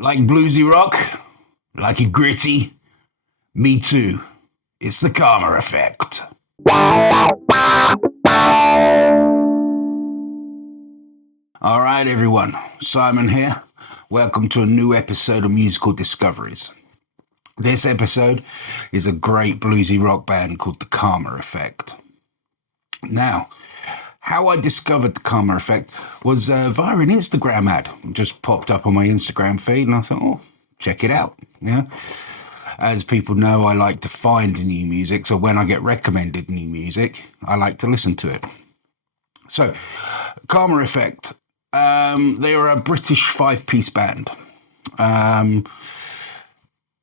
Like bluesy rock? Like it gritty? Me too. It's the Karma Effect. All right, everyone. Simon here. Welcome to a new episode of Musical Discoveries. This episode is a great bluesy rock band called the Karma Effect. Now, how I discovered the Karma Effect was via an Instagram ad. It just popped up on my Instagram feed and I thought, oh, check it out. Yeah. As people know, I like to find new music. So when I get recommended new music, I like to listen to it. So, Karma Effect, they are a British 5-piece band. And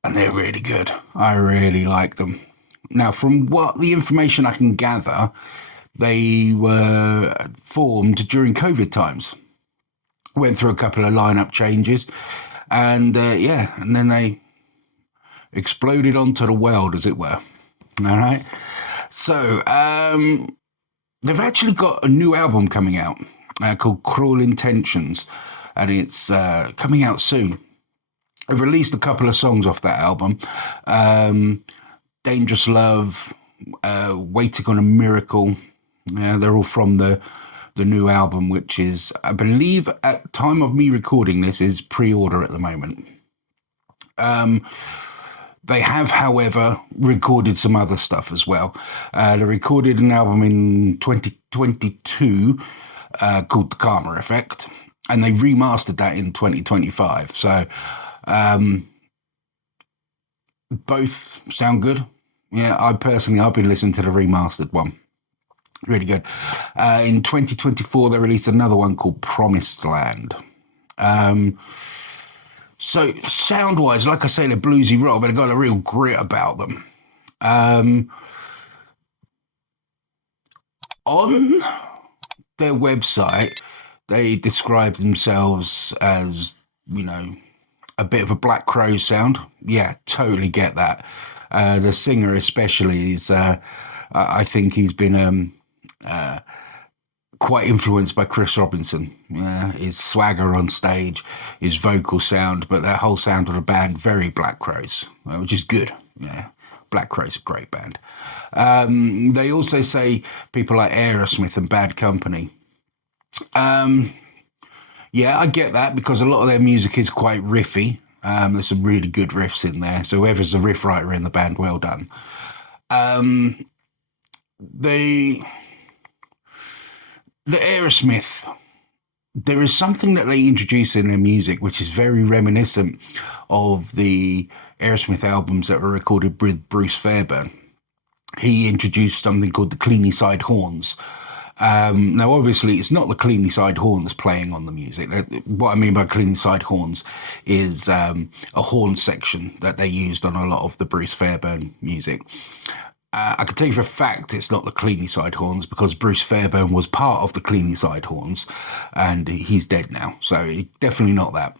they're really good. I really like them. Now, from what the information I can gather, they were formed during COVID times. Went through a couple of lineup changes, and and then they exploded onto the world, as it were. All right. So they've actually got a new album coming out called Cruel Intentions, and it's coming out soon. I've released a couple of songs off that album. Dangerous Love, Waiting on a Miracle. They're all from the new album, which is, I believe, at time of me recording this, is pre-order at the moment. They have, however, recorded some other stuff as well. They recorded an album in 2022 called The Karma Effect, and they remastered that in 2025. So both sound good. Yeah, I've been listening to the remastered one. Really good. In 2024, they released another one called Promised Land. So sound-wise, like I say, they're bluesy rock, but they've got a real grit about them. On their website, they describe themselves as, a bit of a Black Crowes sound. Yeah, totally get that. The singer especially is, I think he's been quite influenced by Chris Robinson. His swagger on stage, his vocal sound, but that whole sound of the band, very Black Crowes, which is good. Yeah, Black Crowes, a great band. They also say people like Aerosmith and Bad Company. Yeah, I get that because a lot of their music is quite riffy. There's some really good riffs in there. So whoever's the riff writer in the band, well done. The Aerosmith, there is something that they introduce in their music which is very reminiscent of the Aerosmith albums that were recorded with Bruce Fairbairn. He introduced something called the Cleany Side Horns. Now, obviously, it's not the Cleany Side Horns playing on the music. What I mean by Cleany Side Horns is a horn section that they used on a lot of the Bruce Fairbairn music. I can tell you for a fact it's not the Cleany Side Horns because Bruce Fairbairn was part of the Cleany Side Horns and he's dead now. So definitely not that.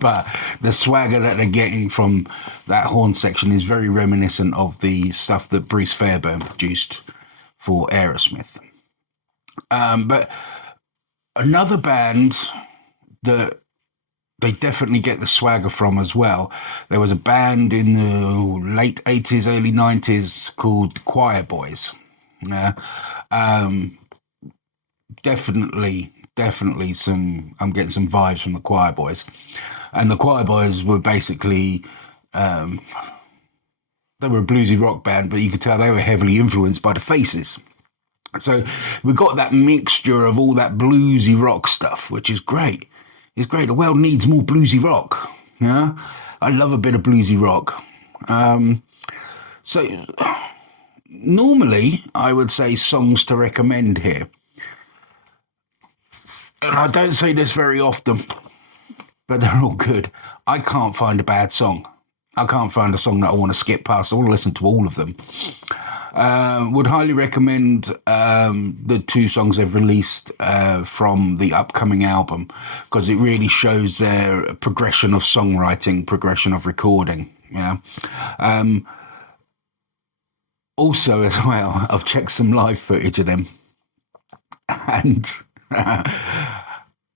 But the swagger that they're getting from that horn section is very reminiscent of the stuff that Bruce Fairbairn produced for Aerosmith. But another band that they definitely get the swagger from as well. There was a band in the late 80s, early 90s called the Choir Boys. Definitely I'm getting some vibes from the Choir Boys. And the Choir Boys were basically, they were a bluesy rock band, but you could tell they were heavily influenced by the Faces. So we got that mixture of all that bluesy rock stuff, which is great. It's great. The world needs more bluesy rock. Yeah, I love a bit of bluesy rock. So normally I would say songs to recommend here. And I don't say this very often, but they're all good. I can't find a bad song. I can't find a song that I want to skip past. I want to listen to all of them. Would highly recommend the 2 songs they've released from the upcoming album because it really shows their progression of songwriting, progression of recording. Yeah. Also, as well, I've checked some live footage of them, and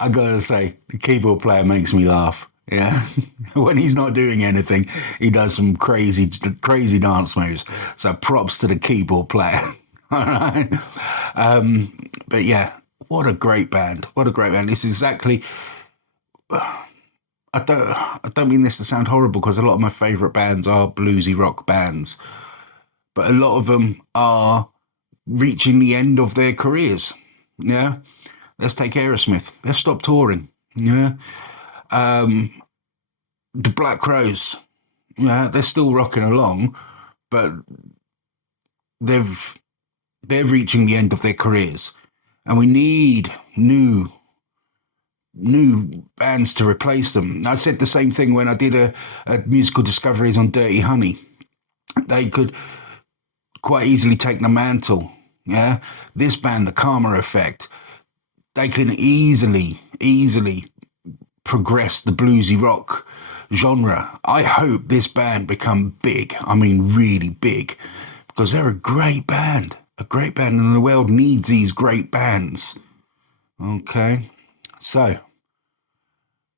I gotta say, the keyboard player makes me laugh. Yeah, when he's not doing anything, he does some crazy dance moves. So props to the keyboard player. All right, but yeah, what a great band! What a great band! This is exactly. I don't mean this to sound horrible because a lot of my favourite bands are bluesy rock bands, but a lot of them are reaching the end of their careers. Yeah, let's take Aerosmith. They've stopped touring. Yeah, the Black Crowes. Yeah, they're still rocking along, but they've they're reaching the end of their careers, and we need new bands to replace them. I said the same thing when I did a musical discoveries on Dirty Honey. They could quite easily take the mantle. Yeah, this band, the Karma Effect, they can easily progress the bluesy rock genre. I hope this band become big. I mean, really big, because they're a great band, and the world needs these great bands. Okay, so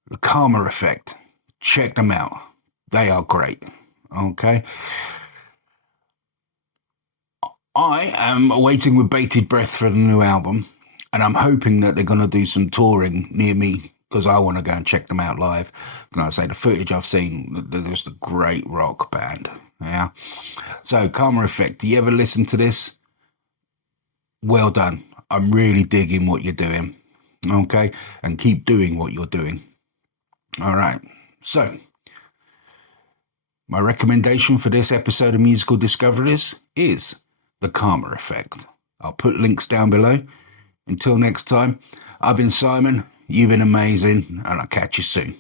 the Karma Effect, check them out. They are great. Okay, I am waiting with bated breath for the new album, and I'm hoping that they're going to do some touring near me because I want to go and check them out live. Like I say, the footage I've seen, they're just a great rock band. Yeah. So, Karma Effect, do you ever listen to this? Well done. I'm really digging what you're doing. Okay. And keep doing what you're doing. All right. So, my recommendation for this episode of Musical Discoveries is The Karma Effect. I'll put links down below. Until next time, I've been Simon, you've been amazing, and I'll catch you soon.